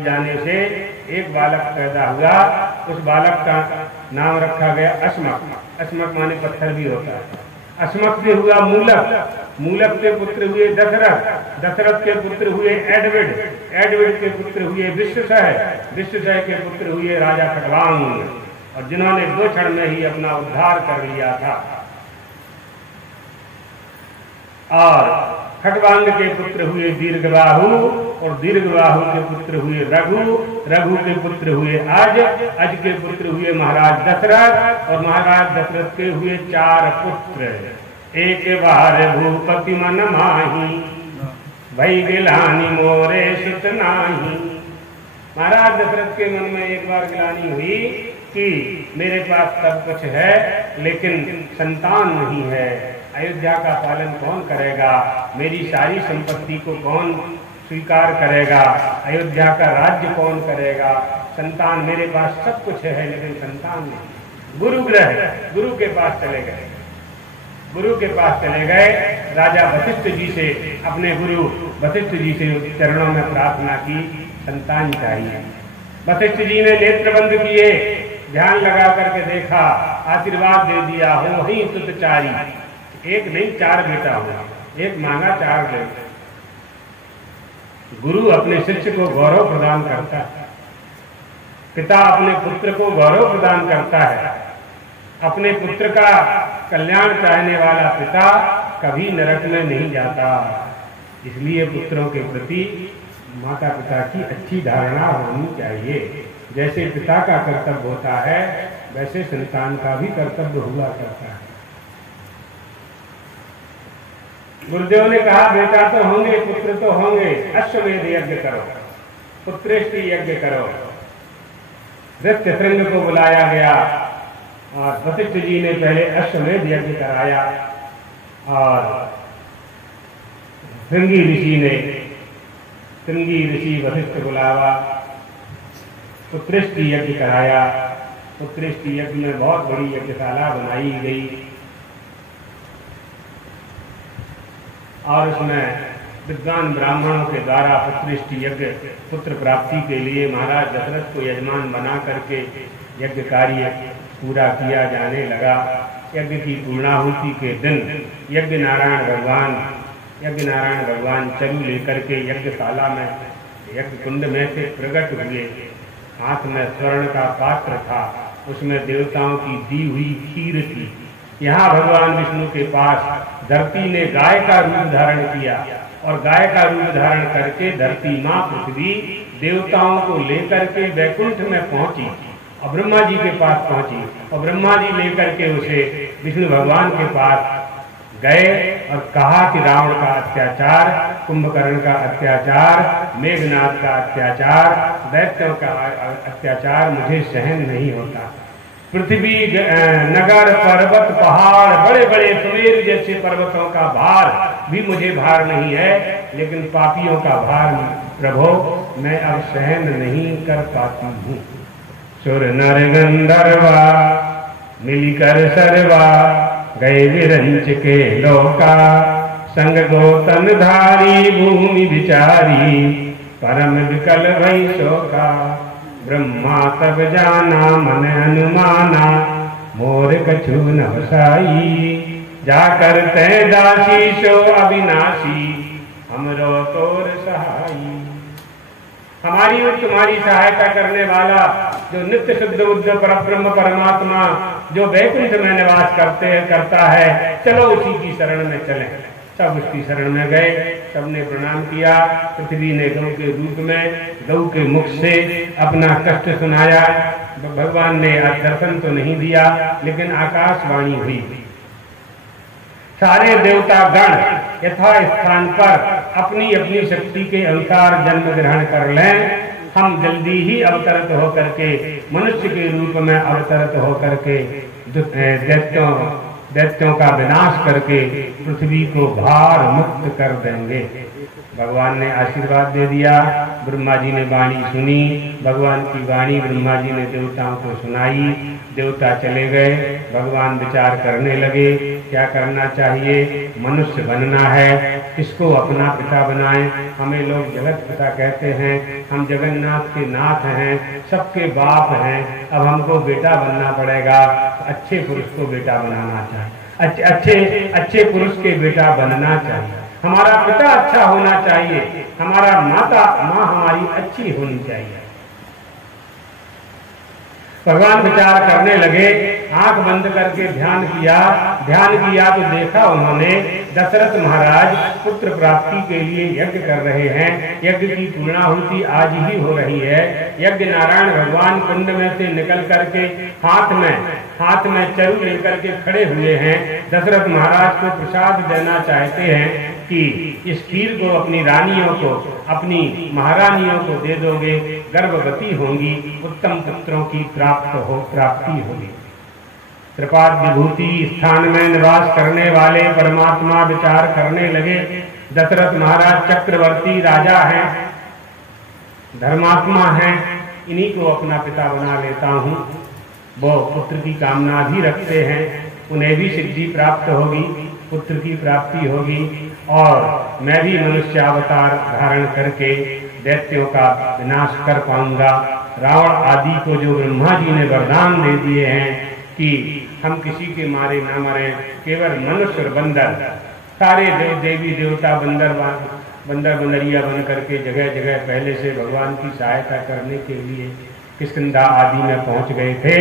जाने से एक बालक पैदा हुआ। उस बालक का नाम रखा गया अश्मक। अश्मक माने पत्थर भी होता है। अश्मक से हुआ मूलक। मूलक के पुत्र हुए दशरथ। दशरथ के पुत्र हुए एडविड। एडविड के पुत्र हुए विश्वसह। विश्वसह के पुत्र हुए राजा खटवांग, और जिन्होंने 2 क्षण में ही अपना उद्धार कर लिया था। और खटवांग के पुत्र हुए दीर्घबाहु, और दीर्घबाहु के पुत्र हुए रघु। रघु के पुत्र हुए अज। अज के पुत्र हुए महाराज दशरथ, और महाराज दशरथ के हुए 4 पुत्र। एक बार भूपति मन माही, भई गिलानी मोरे सुत नाही। महाराज दशरथ के मन में एक बार गिलानी हुई कि मेरे पास सब कुछ है लेकिन संतान नहीं है। अयोध्या का पालन कौन करेगा? मेरी सारी संपत्ति को कौन स्वीकार करेगा? अयोध्या का राज्य कौन करेगा? संतान, मेरे पास सब कुछ है लेकिन संतान नहीं। गुरु ग्रह, गुरु के पास चले गए। गुरु के पास चले गए। राजा वशिष्ठ जी से, अपने गुरु वशिष्ठ जी से चरणों में प्रार्थना की, संतान चाहिए। वशिष्ठ जी ने नेत्र बंद किए, ध्यान लगा करके देखा, आशीर्वाद दे दिया, हो वही तुतचारी। एक नहीं 4 बेटा हुआ। एक मांगा 4 बेटा। गुरु अपने शिष्य को गौरव प्रदान करता है। पिता अपने पुत्र को गौरव प्रदान करता है। अपने पुत्र का कल्याण चाहने वाला पिता कभी नरक में नहीं जाता। इसलिए पुत्रों के प्रति माता पिता की अच्छी धारणा होनी चाहिए। जैसे पिता का कर्तव्य होता है वैसे संतान का भी कर्तव्य हुआ करता है। गुरुदेव ने कहा, बेटा तो होंगे, पुत्र तो होंगे, अश्वमेध यज्ञ करो, पुत्रेष्टि यज्ञ करो। धृतशृंग को बुलाया गया और वशिष्ठ जी ने पहले अश्वमेध यज्ञ कराया, और श्रृंगी ऋषि वशिष्ठ बुलावा, पुत्रेष्टि यज्ञ कराया। पुत्रेष्टि यज्ञ में बहुत बड़ी यज्ञशाला बनाई गई, और उसमें विद्वान ब्राह्मणों के द्वारा पुत्रेष्टि यज्ञ, पुत्र प्राप्ति के लिए महाराज दशरथ को यजमान बना करके यज्ञ कार्य पूरा किया जाने लगा। यज्ञ की पूर्णाहुति के दिन यज्ञ नारायण भगवान चरु लेकर के यज्ञशाला में, यज्ञ कुंड में से प्रकट हुए। हाथ में स्वर्ण का पात्र था, उसमें देवताओं की दी हुई खीर थी। यहाँ भगवान विष्णु के पास धरती ने गाय का रूप धारण किया, और गाय का रूप धारण करके धरती माँ पृथ्वी देवताओं को लेकर के वैकुंठ में पहुंची, और ब्रह्मा जी के पास पहुंची, और ब्रह्मा जी लेकर के उसे विष्णु भगवान के पास गए और कहा कि रावण का अत्याचार, कुंभकर्ण का अत्याचार, मेघनाथ का अत्याचार, दैत्यों का अत्याचार मुझे सहन नहीं होता। पृथ्वी, नगर, पर्वत, पहाड़, बड़े बड़े सुमेर जैसे पर्वतों का भार भी मुझे भार नहीं है, लेकिन पापियों का भार प्रभु मैं अब सहन नहीं कर पाती हूँ। सुर नर गंधर्वा मिलकर सर्वा, गए विरंच के लोका, संग गोतन धारी भूमि विचारी, परम विकल भई शोका। ब्रह्मा तब जाना मन अनुमाना, मोर कछु न हसाई, जाकर तै दासी सो अविनाशी, हमरो तोर सहाई। हमारी और तुम्हारी सहायता करने वाला जो नित्य शुद्ध बुद्ध परब्रह्म परमात्मा जो वैकुंठ में निवास करता है, चलो उसी की शरण में चलें। सब उसकी शरण में गए, सबने प्रणाम किया। पृथ्वी ने गौ के रूप में, गौ के मुख से अपना कष्ट सुनाया। भगवान ने दर्शन तो नहीं दिया, लेकिन आकाशवाणी हुई। सारे देवता गण यथा स्थान पर अपनी अपनी शक्ति के अनुसार जन्म ग्रहण कर लें। हम जल्दी ही अवतरित होकर के, मनुष्य के रूप में अवतरित होकर के दैत्यों का विनाश करके पृथ्वी को भार मुक्त कर देंगे। भगवान ने आशीर्वाद दे दिया। ब्रह्मा जी ने वाणी सुनी, भगवान की वाणी ब्रह्मा जी ने देवताओं को सुनाई। देवता चले गए, भगवान विचार करने लगे क्या करना चाहिए। मनुष्य बनना है इसको अपना पिता बनाएं। हमें लोग जगत पिता कहते हैं, हम जगन्नाथ के नाथ हैं, सबके बाप हैं, अब हमको बेटा बनना पड़ेगा। अच्छे पुरुष को बेटा बनाना चाहिए, अच्छे पुरुष के बेटा बनना चाहिए। हमारा पिता अच्छा होना चाहिए, हमारा माँ हमारी अच्छी होनी चाहिए। भगवान विचार करने लगे, आंख बंद करके ध्यान किया तो देखा उन्होंने दशरथ महाराज पुत्र प्राप्ति के लिए यज्ञ कर रहे हैं। यज्ञ की पूर्णाहुति आज ही हो रही है। यज्ञ नारायण भगवान कुंड में से निकल करके हाथ में चरु लेकर के खड़े हुए हैं। दशरथ महाराज को प्रसाद देना चाहते हैं कि इस खीर को अपनी रानियों को, अपनी महारानियों को दे दोगे, गर्भवती होंगी, उत्तम पुत्रों की प्राप्ति होगी। त्रिपाद विभूति स्थान में निवास करने वाले परमात्मा विचार करने लगे। दशरथ महाराज चक्रवर्ती राजा हैं, धर्मात्मा हैं, इन्हीं को अपना पिता बना लेता हूँ। वो पुत्र की कामना भी रखते हैं, उन्हें भी सिद्धि प्राप्त होगी, पुत्र की प्राप्ति होगी, और मैं भी मनुष्य अवतार धारण करके दैत्यों का विनाश कर पाऊंगा। रावण आदि को जो ब्रह्मा जी ने वरदान दे दिए हैं कि हम किसी के मारे न मरे, केवल मनुष्य और बंदर, सारे देवी देवता बंदरिया बन करके जगह जगह पहले से भगवान की सहायता करने के लिए किष्किंधा आदि में पहुंच गए थे।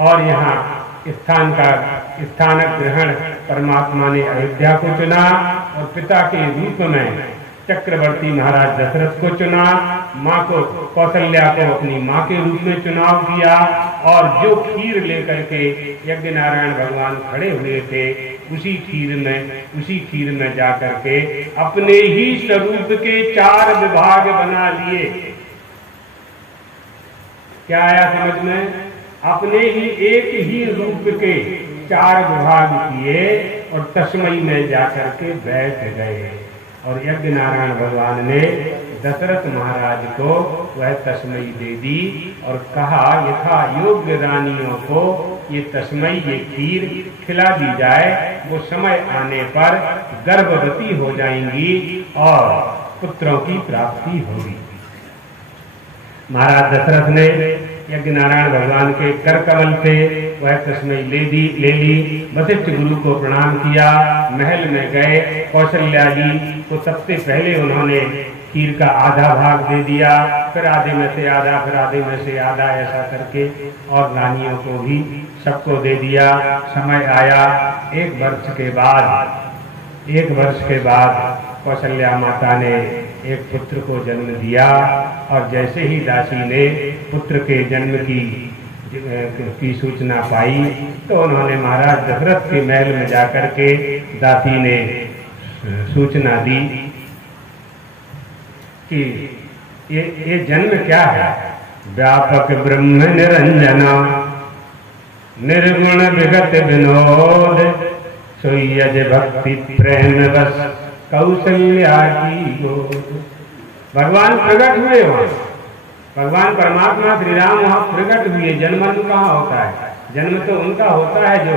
और यहाँ स्थानक ग्रहण परमात्मा ने अयोध्या को चुना और पिता के रूप में चक्रवर्ती महाराज दशरथ को चुना। माँ को, कौशल्या को अपनी माँ के रूप में चुनाव किया, और जो खीर लेकर के यज्ञ नारायण भगवान खड़े हुए थे, उसी खीर में जाकर के अपने ही स्वरूप के 4 विभाग बना लिए। क्या आया समझ में? अपने ही एक ही रूप के 4 विभाग किए और तस्मई में जाकर के बैठ गए। और यज्ञ नारायण भगवान ने दशरथ महाराज को वह तस्मई दे दी और कहा, यथा योग्य रानियों को ये तस्मई, ये खीर खिला दी जाए, वो समय आने पर गर्भवती हो जाएंगी और पुत्रों की प्राप्ति होगी। महाराज दशरथ ने यज्ञ नारायण भगवान के कर कमल से वह तस्मई ले ली। वशिष्ठ गुरु को प्रणाम किया, महल में गए। कौशल्या जी को सबसे पहले उन्होंने खीर का आधा भाग दे दिया, फिर आधे में से आधा, फिर आधे में से आधा, ऐसा करके और रानियों को भी सबको दे दिया। समय आया, 1 वर्ष के बाद कौशल्या माता ने एक पुत्र को जन्म दिया। और जैसे ही दासी ने पुत्र के जन्म की सूचना पाई तो उन्होंने महाराज दशरथ के महल में जाकर के दासी ने सूचना दी कि ये जन्म क्या है। व्यापक ब्रह्म निरंजना, निर्गुण विगत विनोद, सोयज भक्ति प्रेम बस कौशल्या की गोद। भगवान प्रकट हुए वहां, भगवान परमात्मा श्री राम वहां प्रकट हुए। जन्म कहाँ होता है? जन्म तो उनका होता है जो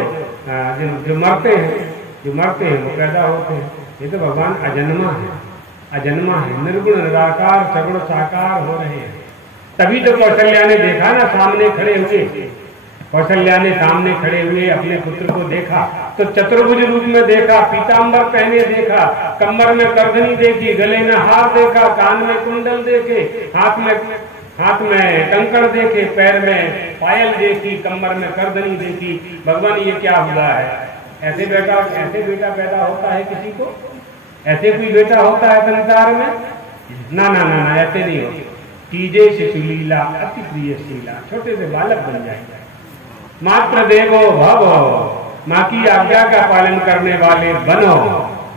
मरते हैं, वो पैदा होते हैं। ये तो भगवान अजन्मा है, निर्गुण निराकार सगुण साकार हो रहे हैं। तभी तो कौशल्या ने देखा ना, सामने खड़े हुए। कौशल्या ने सामने खड़े हुए अपने पुत्र को देखा तो चतुर्भुज रूप में देखा, पीतांबर पहने देखा, कमर में करधनी देखी, गले में हार देखा, कान में कुंडल देखे, हाथ में कंकड़ देखे, पैर में पायल देखी, कमर में करधनी देखी। भगवान ये क्या हुआ है? ऐसे बेटा पैदा होता है किसी को? ऐसे कोई बेटा होता है संसार में? ना, ऐसे नहीं होता। कीजे शिशुलीला अति प्रिय शीला, छोटे से बालक बन जाएंगे। मात्र देवो भव, माँ की आज्ञा का पालन करने वाले बनो।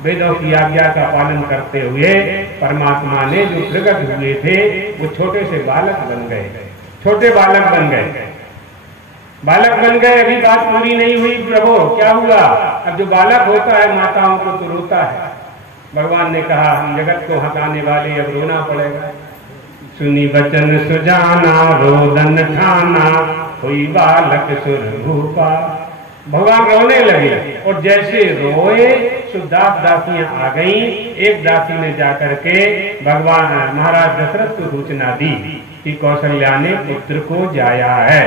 वेदों की आज्ञा का पालन करते हुए परमात्मा ने जो प्रकट हुए थे वो छोटे से बालक बन गए, छोटे बालक बन गए। अभी बात पूरी नहीं हुई प्रभु, क्या हुआ? अब जो बालक होता है माताओं को तो रोता है। भगवान ने कहा हम जगत को हटाने वाले, अब रोना पड़ेगा। सुनी बचन सुजाना, रोदन ठाना, हुई बालक सुर भूपा। भगवान रोने लगे और जैसे रोए तो दासियां आ गईं। एक दासी ने जाकर के भगवान महाराज दशरथ को सूचना दी कि कौशल्या ने पुत्र को जाया है।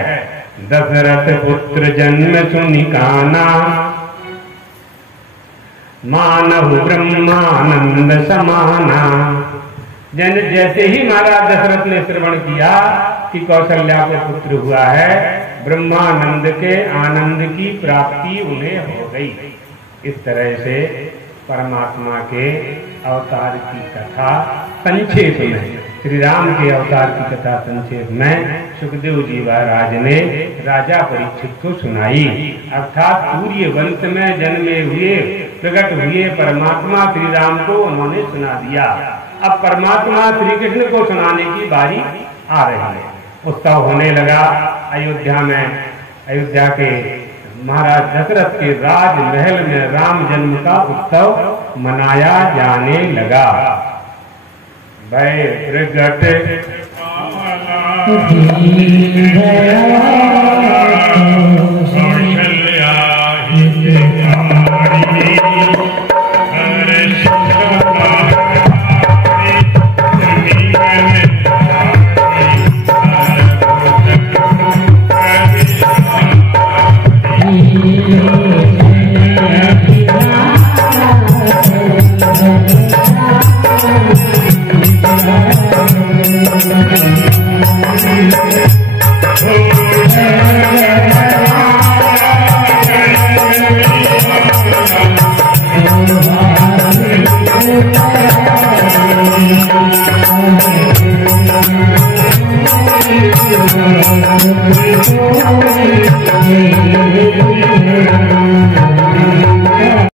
दशरथ पुत्र जन्म सुनि काना, मानहु ब्रह्मानंद समाना। जैसे ही महाराज दशरथ ने श्रवण किया कि कौशल्या को पुत्र हुआ है, ब्रह्मानंद के आनंद की प्राप्ति उन्हें हो गई। इस तरह से परमात्मा के अवतार की कथा संक्षेप में, श्री राम के अवतार की कथा संक्षेप में सुखदेव जी महाराज ने राजा परीक्षित को सुनाई। अर्थात सूर्य वंश में जन्मे हुए प्रकट हुए परमात्मा श्री राम को उन्होंने सुना दिया। अब परमात्मा श्री कृष्ण को सुनाने की बारी आ रही है। उत्सव होने लगा अयोध्या में। अयोध्या के महाराज दशरथ के राजमहल में राम जन्म का उत्सव मनाया जाने लगा। भय प्रगट